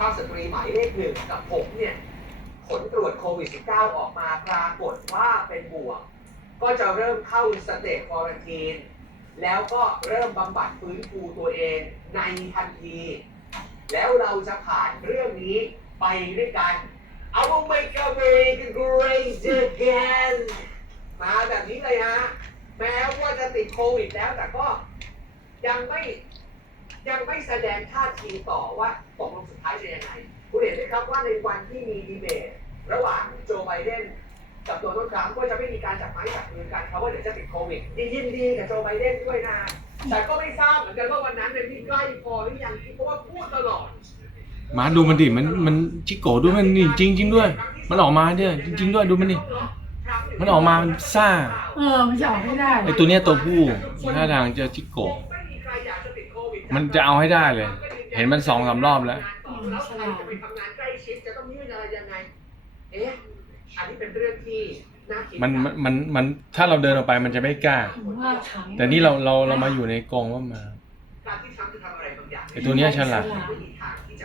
ภาพสตรีหมายเลขหนึ่งกับผมเนี่ย ผลตรวจโควิด -19 ออกมาปรากฏว่าเป็นบวก ก็จะเริ่มเข้าสเตจควอรันทีน แล้วก็เริ่มบำบัดฟื้นฟูตัวเองในทันที แล้วเราจะผ่านเรื่องนี้ไปด้วยกัน I will make America great again มาแบบนี้เลยฮะ แม้ว่าจะติดโควิดแล้วแต่ก็ยังไม่ ยังไม่แสดงท่าทีต่อว่าตกลงสุดท้ายจะยังไงคุณเห็นไหมครับว่าในวันที่มีดีเบต ระหว่างโจไบเดนกับโดนัลด์ทรัมป์ก็จะไม่มีการจับไม้จับมือกันเพราะว่าเดี๋ยวจะติดโควิดยินดีกับโจไบเดนด้วยนะแต่ก็ไม่ทราบเหมือนกันว่าวันนั้นเป็นที่ใกล้พอหรือยังเพราะว่าพูดตลอดมาดูมันดิมันมันจิโก้ดูมันนี่จริงจริงด้วย มันออกมาเนี่ยจริง ๆ ด้วยดูมันดิมันออกมามันซ่าเออมันจะออกไม่ได้ไอตัวเนี้ยตัวผู้ท่าทางจะจิโก้ มันจะเอาให้ได้เลย เห็นมันสองสามรอบแล้ว แล้วใครจะไปทำงานใกล้ชิดจะต้องยื่นอะไรยังไง เอ๊ะ อันนี้เป็นเรื่องที่น่าคิดมันมันมันมันถ้าเราเดินออกไปมันจะไม่กล้าผมว่าขังแต่นี่เราเราเรามาอยู่ในกรงว่ามา การที่ทำจะทำอะไรบางอย่างไอตัวเนี้ยฉลาดไม่มีท